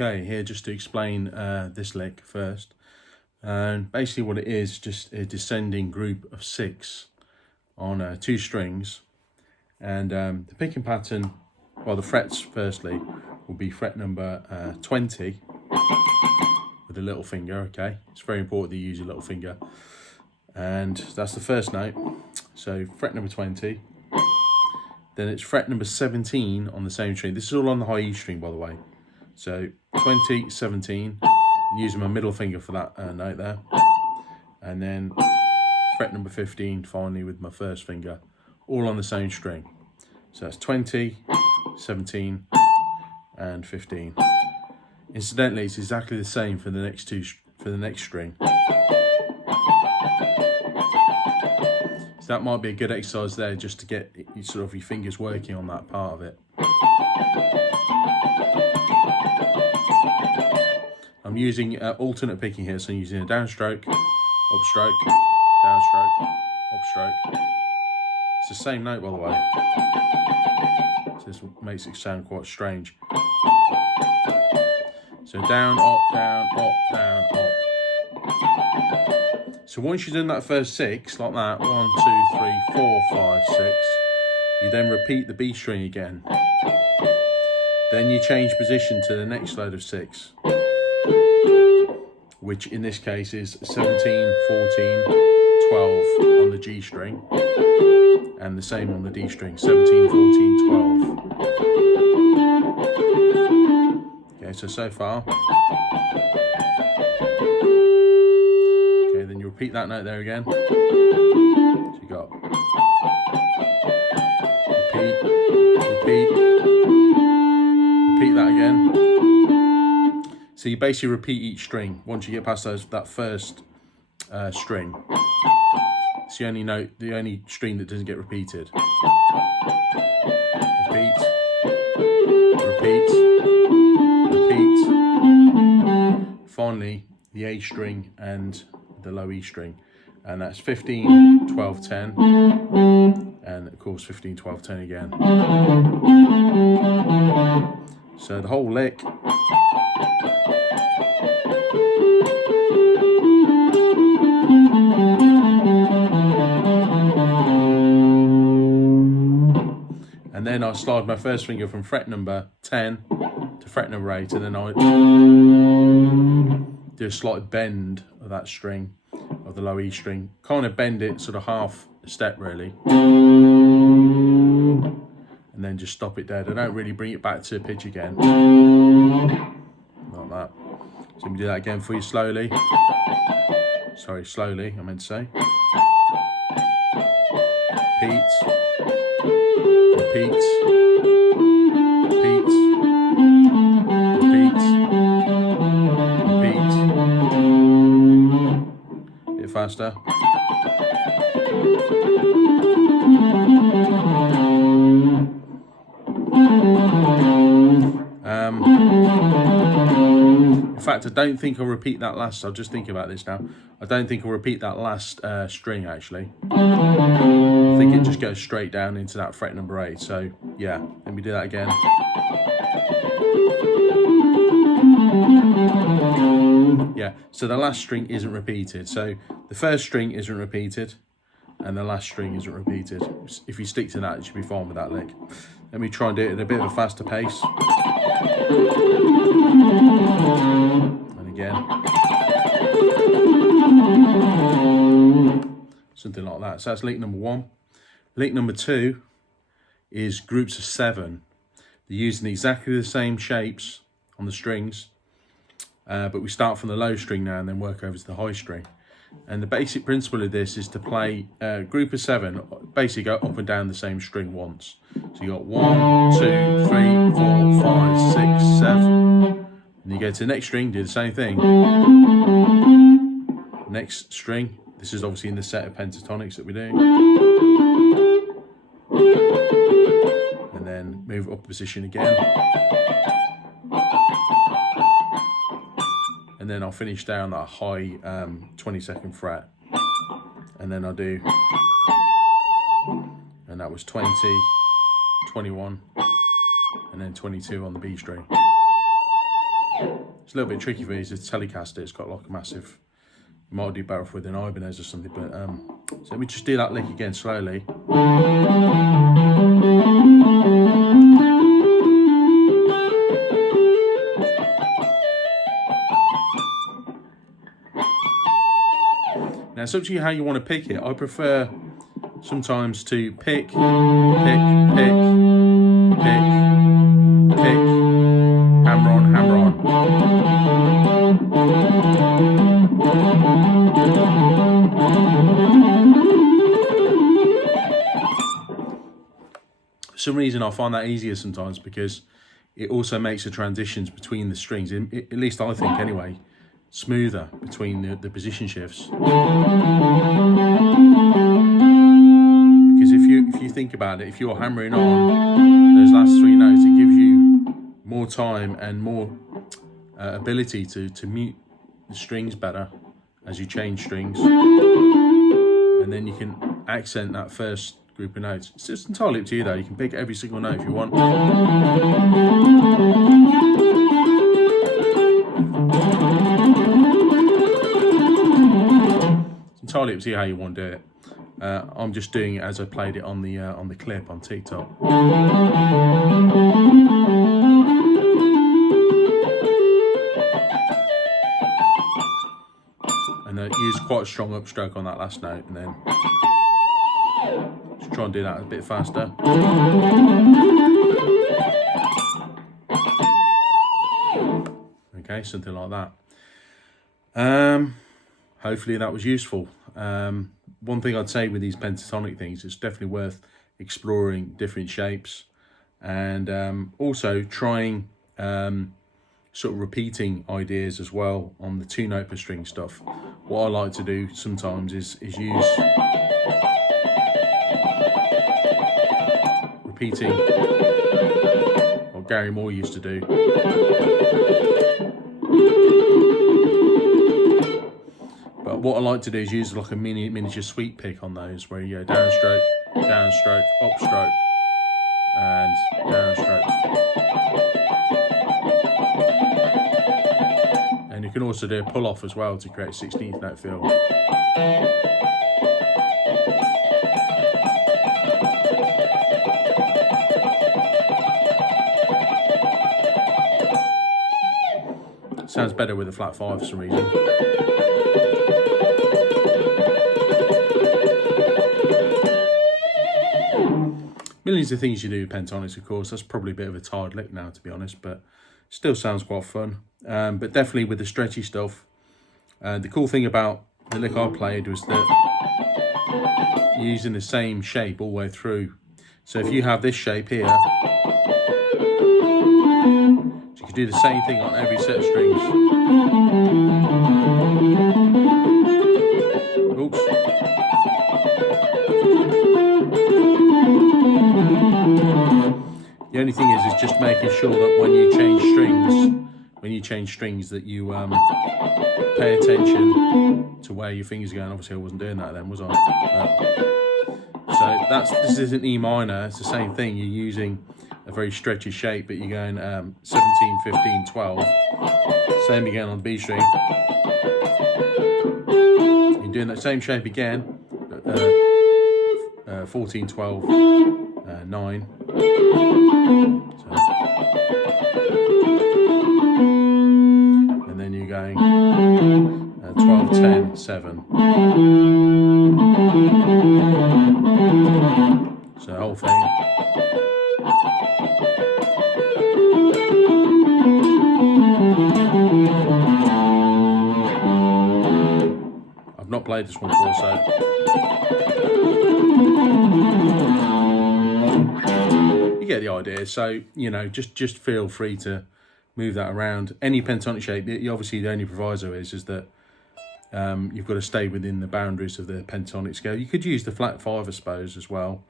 Okay, here just to explain this lick first. And basically what it is, just a descending group of 6 on 2 strings. And the picking pattern, well, the frets firstly will be fret number 20 with a little finger. Okay, it's very important that you use your little finger. And that's the first note, so fret number 20. Then it's fret number 17 on the same string. This is all on the high E string, by the way. So 20, 17, and using my middle finger for that note there. And then fret number 15 finally with my first finger, all on the same string. So that's 20, 17, and 15. Incidentally, it's exactly the same for the next string. So that might be a good exercise there, just to get sort of your fingers working on that part of it. I'm using alternate picking here, so I'm using a downstroke, upstroke, downstroke, upstroke. It's the same note, by the way. So this makes it sound quite strange. So down, up, down, up, down, up. So once you've done that first 6, like that, 1, 2, 3, 4, 5, 6, you then repeat the B string again. Then you change position to the next load of 6, which in this case is 17, 14, 12 on the G string, and the same on the D string, 17, 14, 12. Okay, so far. Okay, then you repeat that note there again. So you got repeat that again. So you basically repeat each string once you get past that first string. It's the only note, the only string that doesn't get repeated. Repeat, repeat, repeat. Finally, the A string and the low E string. And that's 15, 12, 10. And of course 15, 12, 10 again. So the whole lick. And then I slide my first finger from fret number 10 to fret number 8, and then I do a slight bend of that string, of the low E string. Kind of bend it sort of half a step really. And then just stop it dead. I don't really bring it back to pitch again. Like that. So let me do that again for you slowly. Sorry, slowly, I meant to say. Repeat. Repeat. Repeat. Repeat. Repeat. A bit faster. In fact, I don't think I'll repeat that last. I'll just think about this now. I don't think I'll repeat that last string actually. I think it just goes straight down into that fret number 8. So yeah, let me do that again. Yeah, so the last string isn't repeated. So the first string isn't repeated, and the last string isn't repeated. If you stick to that, you should be fine with that lick. Let me try and do it at a bit of a faster pace. And again. Something like that. So that's lick number 1. Lick number 2 is groups of 7. They're using exactly the same shapes on the strings, but we start from the low string now and then work over to the high string. And the basic principle of this is to play a group of 7, basically go up and down the same string once. So you got 1, 2, 3, 4, 5, 6, 7. And you go to the next string, do the same thing. Next string, this is obviously in the set of pentatonics that we're doing. And then move up position again. And then I'll finish down that high 22nd fret. And then I'll do, and that was 20, 21, and then 22 on the B string. It's a little bit tricky for me. It's a Telecaster. It's got like a massive, you might do better off with an Ibanez or something. But so let me just do that lick again slowly. Now it's up to you how you want to pick it. I prefer sometimes to pick, pick, pick, pick, pick, hammer on, hammer on. For some reason I find that easier sometimes because it also makes the transitions between the strings, at least I think anyway, smoother between the position shifts. Because if you think about it, if you're hammering on those last three notes, it gives you more time and more ability to mute the strings better as you change strings, and then you can accent that first group of notes. It's just entirely up to you though. You can pick every single note if you want. It's entirely up to you how you want to do it. I'm just doing it as I played it on the clip on TikTok. And use quite a strong upstroke on that last note, and then just try and do that a bit faster. Okay, something like that. Hopefully that was useful. One thing I'd say with these pentatonic things, it's definitely worth exploring different shapes, and also trying sort of repeating ideas as well on the 2-note per string stuff. What I like to do sometimes is use repeating what Gary Moore used to do. But what I like to do is use like a miniature sweep pick on those, where you go downstroke, downstroke, upstroke, and downstroke. And you can also do a pull off as well to create a 16th note feel. Sounds better with a flat 5 for some reason. Millions of things you do with pentatonics, of course. That's probably a bit of a tired lick now, to be honest, but still sounds quite fun. But definitely with the stretchy stuff. The cool thing about the lick I played was that you're using the same shape all the way through. So if you have this shape here, you can do the same thing on every set of strings. Oops. The only thing is just making sure that when you change strings, that you pay attention to where your fingers are going. Obviously, I wasn't doing that then, was I? So this isn't E minor. It's the same thing. You're using a very stretchy shape, but you're going 17, 15, 12. Same again on the B string. You're doing that same shape again, but 14, 12, 9. So. And then you're going 12, 10, 7. So the whole thing. I've not played this one before, so you get the idea. So, you know, just feel free to move that around. Any pentatonic shape, obviously the only proviso is that you've got to stay within the boundaries of the pentatonic scale. You could use the flat 5, I suppose, as well.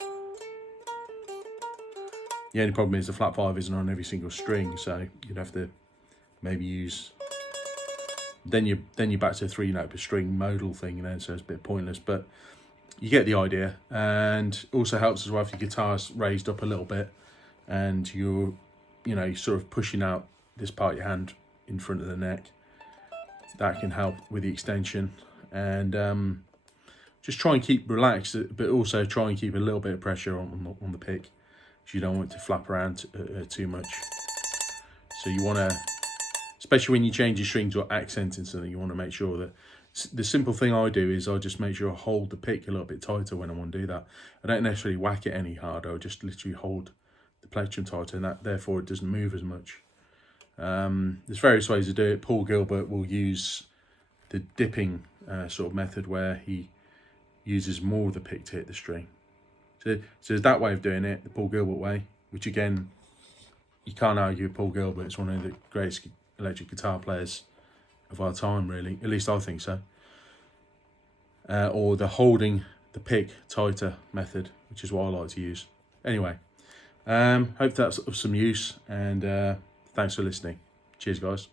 The only problem is the flat 5 isn't on every single string, so you'd have to maybe use. Then you're back to a 3-note per string modal thing, you know, so it's a bit pointless. But you get the idea, and also helps as well if your guitar's raised up a little bit, and you're sort of pushing out this part of your hand in front of the neck. That can help with the extension. And just try and keep relaxed, but also try and keep a little bit of pressure on the pick, because you don't want it to flap around too much. So you want to, especially when you change your strings or accenting something, you want to make sure that the simple thing I do is I just make sure I hold the pick a little bit tighter when I want to do that. I don't necessarily whack it any harder. I just literally hold the plectrum tighter, and that therefore it doesn't move as much. There's various ways to do it. Paul Gilbert will use the dipping sort of method, where he uses more of the pick to hit the string. So there's that way of doing it, the Paul Gilbert way, which again, you can't argue with Paul Gilbert. It's one of the greatest electric guitar players of our time, really. At least I think so. Or the holding the pick tighter method, which is what I like to use. Anyway, hope that's of some use, and thanks for listening. Cheers, guys.